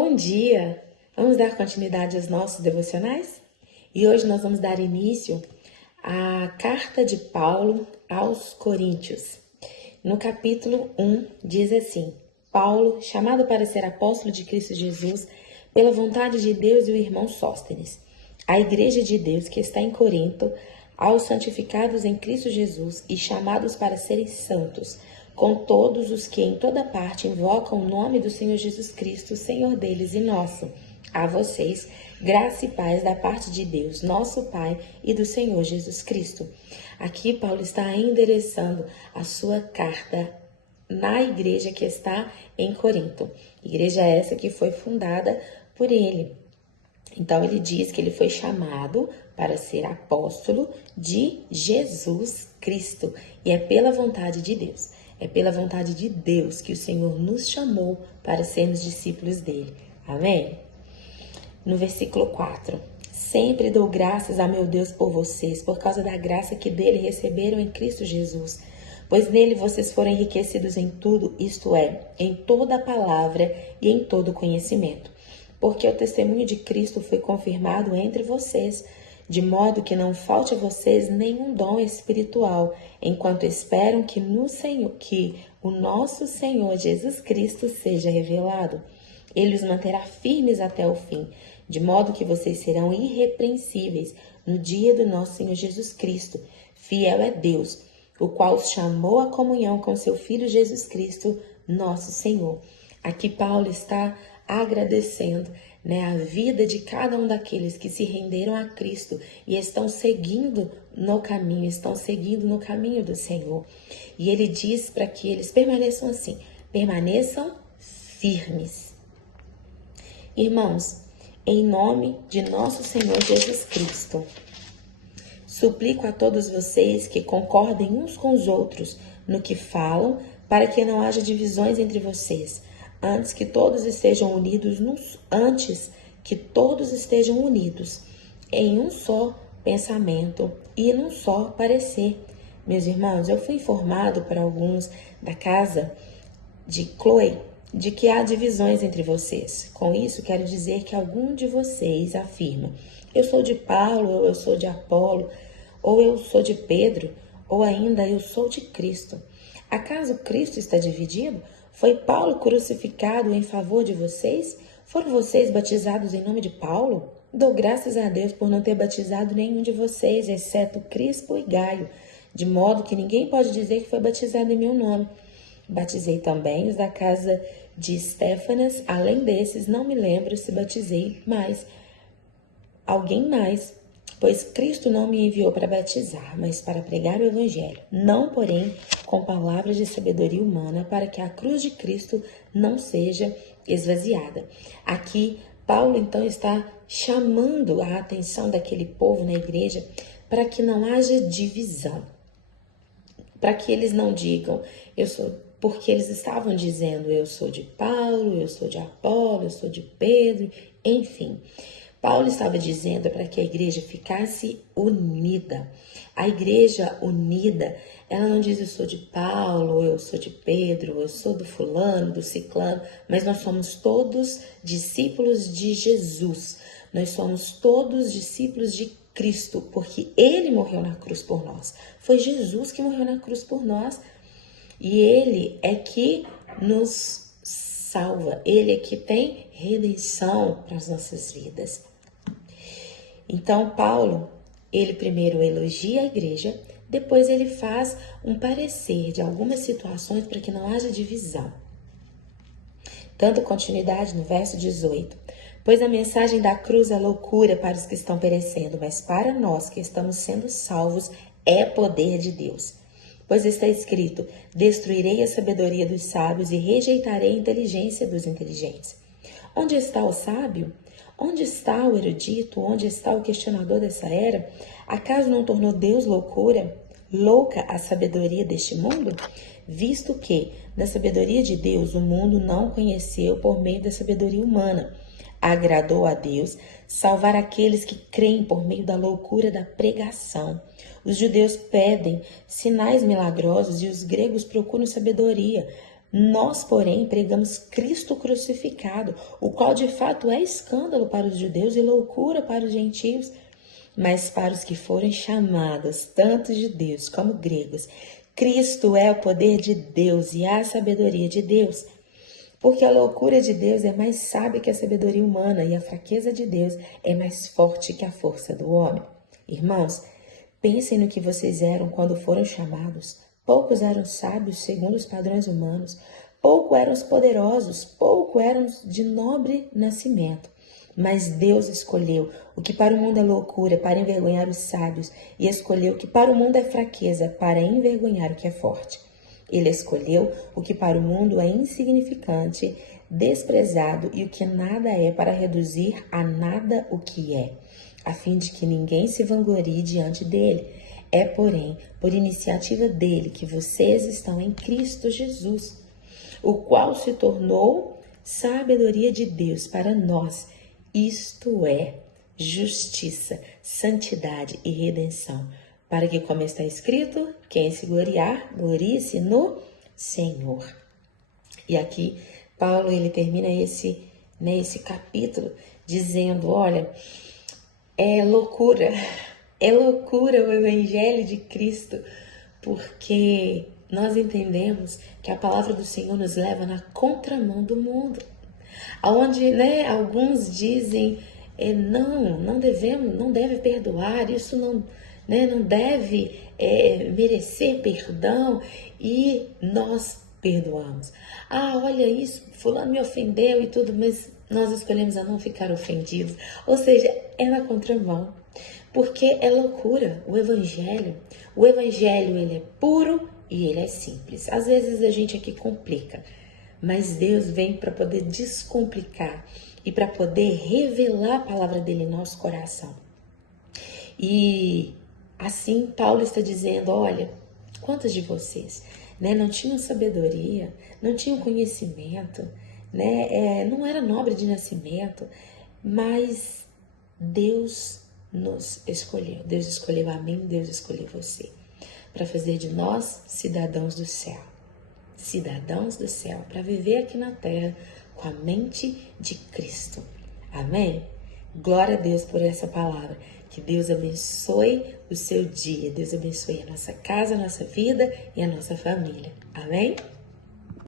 Bom dia! Vamos dar continuidade aos nossos devocionais? E hoje nós vamos dar início à carta de Paulo aos Coríntios. No capítulo 1 diz assim: Paulo, chamado para ser apóstolo de Cristo Jesus, pela vontade de Deus, e o irmão Sóstenes, a igreja de Deus que está em Corinto, aos santificados em Cristo Jesus e chamados para serem santos, com todos os que em toda parte invocam o nome do Senhor Jesus Cristo, Senhor deles e nosso. A vocês, graça e paz da parte de Deus, nosso Pai, e do Senhor Jesus Cristo. Aqui Paulo está endereçando a sua carta na igreja que está em Corinto. Igreja essa que foi fundada por ele. Então ele diz que ele foi chamado para ser apóstolo de Jesus Cristo. E é pela vontade de Deus. É pela vontade de Deus que o Senhor nos chamou para sermos discípulos dele. Amém? No versículo 4. Sempre dou graças a meu Deus por vocês, por causa da graça que dele receberam em Cristo Jesus. Pois nele vocês foram enriquecidos em tudo, isto é, em toda a palavra e em todo conhecimento. Porque o testemunho de Cristo foi confirmado entre vocês, de modo que não falte a vocês nenhum dom espiritual, enquanto esperam que o nosso Senhor Jesus Cristo seja revelado. Ele os manterá firmes até o fim, de modo que vocês serão irrepreensíveis no dia do nosso Senhor Jesus Cristo. Fiel é Deus, o qual os chamou à comunhão com seu Filho Jesus Cristo, nosso Senhor. Aqui Paulo está agradecendo, a vida de cada um daqueles que se renderam a Cristo e estão seguindo no caminho do Senhor. E ele diz para que eles permaneçam assim, permaneçam firmes. Irmãos, em nome de nosso Senhor Jesus Cristo, suplico a todos vocês que concordem uns com os outros no que falam, para que não haja divisões entre vocês, antes que todos estejam unidos em um só pensamento e num só parecer. Meus irmãos, eu fui informado por alguns da casa de Chloe de que há divisões entre vocês. Com isso, quero dizer que algum de vocês afirma: eu sou de Paulo, ou eu sou de Apolo, ou eu sou de Pedro, ou ainda eu sou de Cristo. Acaso Cristo está dividido? Foi Paulo crucificado em favor de vocês? Foram vocês batizados em nome de Paulo? Dou graças a Deus por não ter batizado nenhum de vocês, exceto Crispo e Gaio, de modo que ninguém pode dizer que foi batizado em meu nome. Batizei também os da casa de Estéfanas, além desses, não me lembro se batizei alguém mais, pois Cristo não me enviou para batizar, mas para pregar o Evangelho, não, porém, com palavras de sabedoria humana, para que a cruz de Cristo não seja esvaziada. Aqui, Paulo, então, está chamando a atenção daquele povo na igreja para que não haja divisão, para que eles não digam, porque eles estavam dizendo, eu sou de Paulo, eu sou de Apolo, eu sou de Pedro, enfim. Paulo estava dizendo para que a igreja ficasse unida. A igreja unida, ela não diz eu sou de Paulo, eu sou de Pedro, eu sou do fulano, do ciclano, mas nós somos todos discípulos de Jesus. Nós somos todos discípulos de Cristo, porque ele morreu na cruz por nós. Foi Jesus que morreu na cruz por nós. E ele é que nos salva, ele é que tem redenção para as nossas vidas. Então, Paulo, ele primeiro elogia a igreja, depois ele faz um parecer de algumas situações para que não haja divisão. Dando continuidade no verso 18. Pois a mensagem da cruz é loucura para os que estão perecendo, mas para nós que estamos sendo salvos é poder de Deus. Pois está escrito, destruirei a sabedoria dos sábios e rejeitarei a inteligência dos inteligentes. Onde está o sábio? Onde está o erudito? Onde está o questionador dessa era? Acaso não tornou Deus louca a sabedoria deste mundo? Visto que, da sabedoria de Deus, o mundo não conheceu por meio da sabedoria humana. Agradou a Deus salvar aqueles que creem por meio da loucura da pregação. Os judeus pedem sinais milagrosos e os gregos procuram sabedoria, Nós, porém, pregamos Cristo crucificado, o qual de fato é escândalo para os judeus e loucura para os gentios. Mas para os que forem chamados, tanto judeus como gregos, Cristo é o poder de Deus e a sabedoria de Deus. Porque a loucura de Deus é mais sábia que a sabedoria humana e a fraqueza de Deus é mais forte que a força do homem. Irmãos, pensem no que vocês eram quando foram chamados. Poucos eram sábios segundo os padrões humanos, pouco eram os poderosos, pouco eram os de nobre nascimento. Mas Deus escolheu o que para o mundo é loucura, para envergonhar os sábios, e escolheu o que para o mundo é fraqueza, para envergonhar o que é forte. Ele escolheu o que para o mundo é insignificante, desprezado e o que nada é, para reduzir a nada o que é, a fim de que ninguém se vanglorie diante dele. É, porém, por iniciativa dele que vocês estão em Cristo Jesus, o qual se tornou sabedoria de Deus para nós, isto é, justiça, santidade e redenção, para que, como está escrito, quem se gloriar, glorie-se no Senhor. E aqui, Paulo, ele termina esse capítulo dizendo, olha, é loucura o evangelho de Cristo, porque nós entendemos que a palavra do Senhor nos leva na contramão do mundo. Onde, alguns dizem, não deve perdoar, isso não deve merecer perdão, e nós perdoamos. Olha isso, fulano me ofendeu e tudo, mas nós escolhemos a não ficar ofendidos. Ou seja, é na contramão, porque é loucura o evangelho. O evangelho, ele é puro e ele é simples. Às vezes a gente aqui complica, mas Deus vem para poder descomplicar e para poder revelar a palavra dele em nosso coração. E assim Paulo está dizendo, olha, quantos de vocês não tinham sabedoria, não tinham conhecimento, não era nobre de nascimento, mas Deus nos escolheu. Deus escolheu a mim, Deus escolheu você, para fazer de nós cidadãos do céu. Cidadãos do céu, para viver aqui na terra com a mente de Cristo. Amém? Glória a Deus por essa palavra. Que Deus abençoe o seu dia. Deus abençoe a nossa casa, a nossa vida e a nossa família. Amém?